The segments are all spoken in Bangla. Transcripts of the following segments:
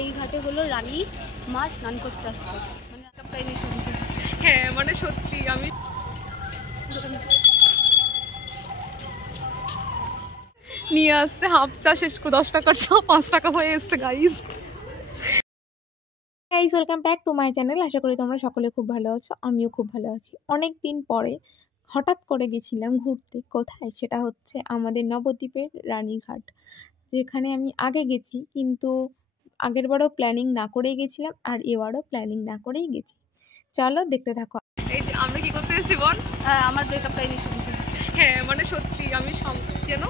এই ঘাটে হলো রানী মা স্নান করতে আসতো, মানে মেকআপটাই নিয়ে শুনতে। হ্যাঁ মানে সত্যি আমি নিয়ে আসছে হাফ চা, শেষ করে 10 টাকার চা 5 টাকা হয়ে এসছে guys. Guys welcome back to my channel. আশা করি তোমরা সকলে খুব ভালো আছো, আমিও খুব ভালো আছি। অনেক দিন পরে হঠাৎ করে গেছিলাম ঘুরতে। কোথায়? সেটা হচ্ছে আমাদের নবদ্বীপের রানীঘাট, যেখানে আমি আগে গেছি, কিন্তু আগেরবারও প্ল্যানিং না করেই গেছিলাম আর এবারও প্ল্যানিং না করেই গেছি। চলো দেখতে থাকো। এই যে আমরা কি করতে এসেছি বল? আমার মেকআপটাই নিয়ে শুনতে। হ্যাঁ মানে সত্যি আমি যেন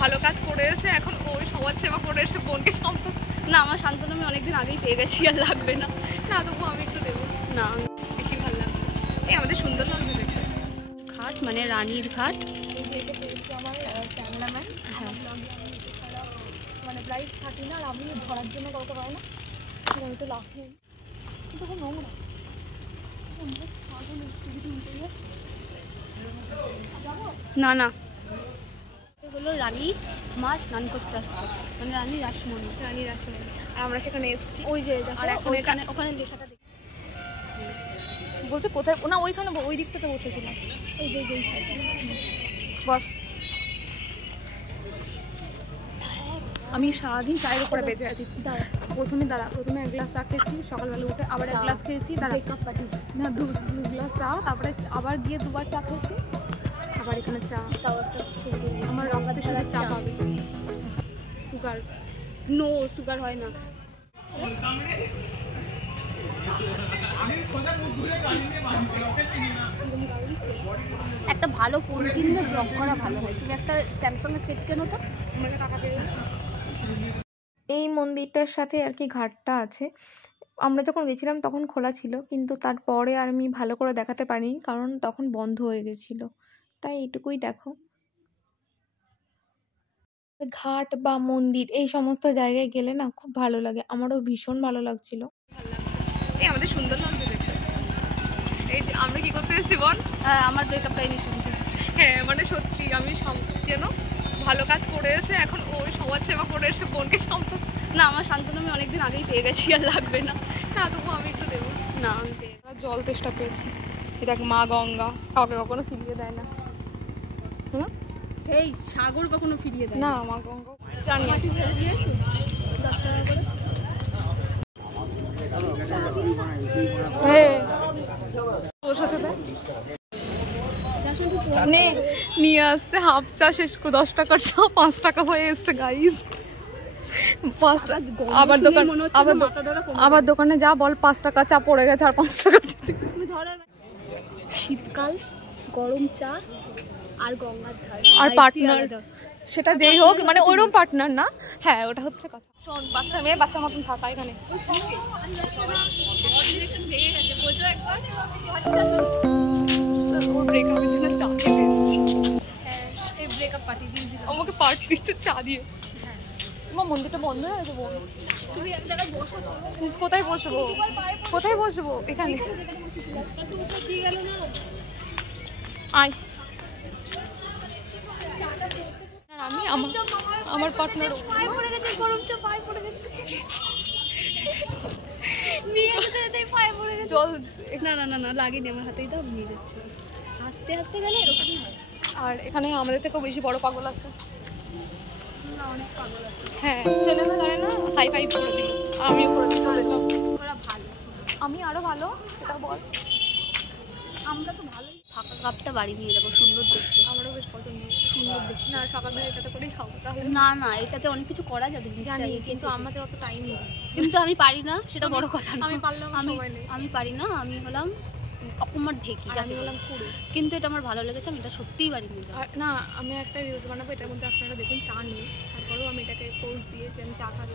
ভালো কাজ করে এসে এখন ওই সমাজ সেবা করে এসে বোনকে সামনে। না, আমার শান্তনু আমি অনেকদিন আগেই পেয়ে গেছি, আর লাগবে না। না তবু আমি একটু দেবো, না, বেশি ভালো লাগবে। এই আমাদের সুন্দর লাগছে দেখতে। ঘাট মানে রানীর ঘাট। এই যে এটা পেয়েছি আমার ক্যামেরাম্যান। হ্যাঁ, মানে প্রায় থাকি না, আর আমি ধরার জন্য কাউকে পাই না, আমি তো লাফিয়ে তখন নোংরা না না, হলো রানী মা স্নান করতে আসতো, মানে রানী রাসমণি। রানী রাসমণি। আর আমরা সেখানে এসেছি। ওই যে আর এখন ওখানে লেখাটা দেখি বলছে কোথায়, না ওইখানে ওই দিক থেকে বসেছিলাম। এই যে বস। আমি সারাদিন চায়ের উপরে বেঁচে আছি। প্রথমে এক গ্লাস চা খেয়েছি সকালবেলা উঠে, আবার এক গ্লাস খেয়েছি, না দু গ্লাস চা, তারপরে আবার গিয়ে দুবার চা খেয়েছি, আবার এখানে চা। আমার রঙাতে শুধু চা পাবে, সুগার নো সুগার হয় না। একটা ভালো ফোন কিনলে ব্লগ করা ভালো হয়। তুমি একটা স্যামসাংয়ের সেট কেনো তো, তোমাকে টাকা পেয়ে। এই মন্দিরটার সাথে আর কি ঘাটটা আছে। আমরা যখন গেছিলাম তখন খোলা ছিল, কিন্তু তারপরে আর আমি ভালো করে দেখাতে পারিনি, কারণ তখন বন্ধ হয়ে গেছিলো। তাই এটুকুই দেখো। ঘাট বা মন্দির এই সমস্ত জায়গায় গেলে না খুব ভালো লাগে, আমারও ভীষণ ভালো লাগছিল। এই আমাদের সুন্দর লাগছে দেখতে। এই যে আমরা কি করতে এসেছি বল? আমার মেকআপটাই নিয়ে শুনতে। হ্যাঁ মানে সত্যি আমি যেন ভালো কাজ করে এসে এখন ওই সমাজ সেবা করে এসে বোনকে সামনে। না, আমার শান্তনু আমি অনেকদিন আগেই পেয়ে গেছি, আর লাগবে না। না তবু আমি একটু দেবো। না, আমি পেয়ে জল তেষ্টা পেয়েছি। এটা মা গঙ্গা কাউকে কখনো ফিরিয়ে দেয় না। এই সাগর কখনো ফিরিয়ে দেয় না, মা গঙ্গা জানি। 10 টাকা করে। তোর সাথে নিয়ে আসছে হাফ চা, শেষ করে 10 টাকার চা 5 টাকা হয়ে এসছে গাইস। আবার দোকানে যা বল 5 টাকা চা পড়ে গেছে, আর 5 টাকা শীতকাল, গরম চা আর গঙ্গার ধার আর পার্টনার, সেটা যেই হোক, মানে ওইরকম পার্টনার না। হ্যাঁ ওটা হচ্ছে কথা। শোন, বাচ্চা মেয়ে বাচ্চা মতন থাকা এখানে। আমাকে পার্টি দিচ্ছে চা দিয়ে। আমার মন্দিরটা বন্ধ হয়ে গেছে। তুমি এক জায়গায় বসো, কোথায় বসবো? কোথায় বসবো? এখানে আয়। আমি আমার পার্টনার পায়ে পড়ে গেছে, গরম চা পায়ে পড়ে গেছে, নিয়ে যেতে পায়ে পড়ে গেছে। জল না না না না, লাগেনি, আমার হাতেই দাও, নিয়ে যাচ্ছে। হাসতে হাসতে গেলে এরকমই হয়। আর এখানে আমাদের থেকেও বেশি বড় পাগল আছে। না, অনেক পাগল আছে। হ্যাঁ চেনে না জানে না, হাই ফাই করে দিল, আমিও করে দিতে পারলাম। ওরা ভালো, আমি আরো ভালো, সেটা বল। আমরা তো ভালোই। ফাঁকা কাপটা বাড়ি নিয়ে যাবো, সুন্দর দেখতে। আমারও বেশ পছন্দ, সুন্দর দেখতে। না সকালবেলা এটাতে করেই খাবো তাহলে। না না, এটাতে অনেক কিছু করা যাবে জানি, কিন্তু আমাদের অত টাইম নেই। কিন্তু আমি পারি না, সেটা বড় কথা না। আমি পারলাম, সময় নেই। আমি পারি না, আমি হলাম অপমার ঢেকি, আমি হলাম কুড়ি। কিন্তু এটা আমার ভালো লেগেছে, আমি এটা সত্যিই বাড়ি নিয়ে যাবো। না আমি একটা রিলস বানাবো, এটার মধ্যে আপনারা দেখুন চা নেই, তারপরেও আমি এটাকে পোস্ট দিয়ে যে আমি চা খাবো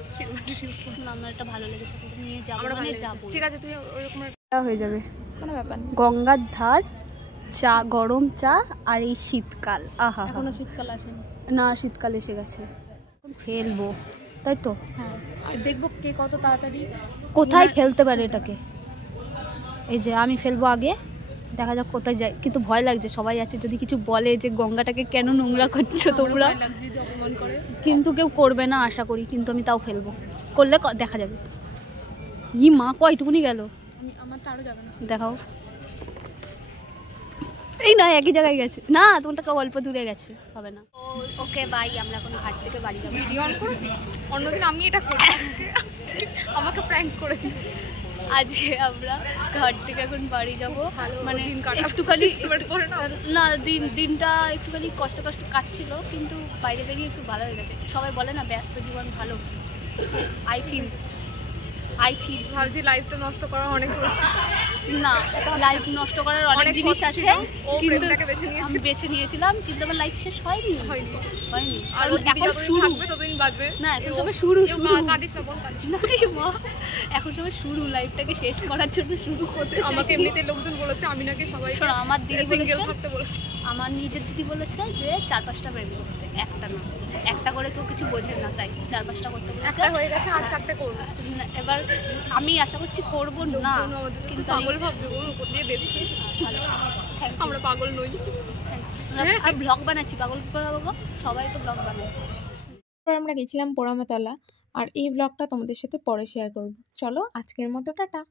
না, আমার এটা ভালো লেগেছে, নিয়ে যাবো, আমরা মানে যাবো। ঠিক আছে, তুই ওরকম হয়ে যাবে, কোনো ব্যাপার না। গঙ্গার ধার, চা, গরম চা, আর এই শীতকাল। আহা, এখনো শীতকাল আসেনি। না, শীতকাল এসে গেছে, ফেলবো, তাই তো। হ্যাঁ, আর দেখবো কে কত তাড়াতাড়ি কোথায় ফেলতে পারে এটাকে। এই যে আমি ফেলবো আগে, দেখা যাক কোথায় যায়। কিন্তু ভয় লাগছে, সবাই আছে, যদি কিছু বলে যে গঙ্গাটাকে কেন নোংরা করছো তোমরা, যদি অপমান করে। কিন্তু কেউ করবে না আশা করি, কিন্তু আমি তাও ফেলবো। করলে দেখা যাবে। ই মা কয়টুকুনি গেল, আমার তো আরো যাবে না। দেখাও। এই না একই জায়গায় গেছে, না তোমারটা অল্প দূরে গেছে, হবে না। ওকে বাই, আমরা এখন ঘাট থেকে বাড়ি যাবো। ভিডিও অন করেছি, অন্যদিন আমি এটা করি, আমাকে প্র্যাঙ্ক করেছি। আজকে আমরা ঘাট থেকে এখন বাড়ি যাবো, মানে দিন একটুখানি না দিনটা একটুখানি কষ্ট কাটছিল, কিন্তু বাইরে বেরিয়ে একটু ভালো হয়ে গেছে। সবাই বলে না ব্যস্ত জীবন ভালো, আই ফিল ভাবছি লাইফটা নষ্ট করা অনেক না, লাইফ নষ্ট করার অনেক জিনিস আছে, কিন্তু আমি বেছে নিয়েছিলাম, কিন্তু আমার লাইফ শেষ হয়নি। আর এখন শুরু থাকবে, ততদিন বাজবে না, এখন সবে শুরু কাঁদিস না বোন, কাঁদিস না মা, এখন সবে শুরু, লাইফটাকে শেষ করার জন্য শুরু করতে। আমাকে এমনিতে লোকজন বলেছে আমি নাকি সবাই, শোনো আমার দিদি সিঙ্গেল থাকতে বলেছে, আমার নিজের দিদি বলেছে যে 4-5টা প্রেম করতে, একটা না, একটা করে কেউ কিছু বোঝেন না, তাই 4-5টা করতে বলেছে। একটা হয়ে গেছে আর 4টে করব। এবার আমি আশা করছি করবো না, কিন্তু পাগল ভাববে ওর উপর দিয়ে দেখছি, আমরা পাগল নই। আর ব্লগ বানাচ্ছি, পাগল করে বাবা, সবাই তো ব্লগ বানায়। তারপর আমরা গেছিলাম পোড়ামাতলা, আর এই ব্লগটা তোমাদের সাথে পরে শেয়ার করব। চলো আজকের মতো টাটা।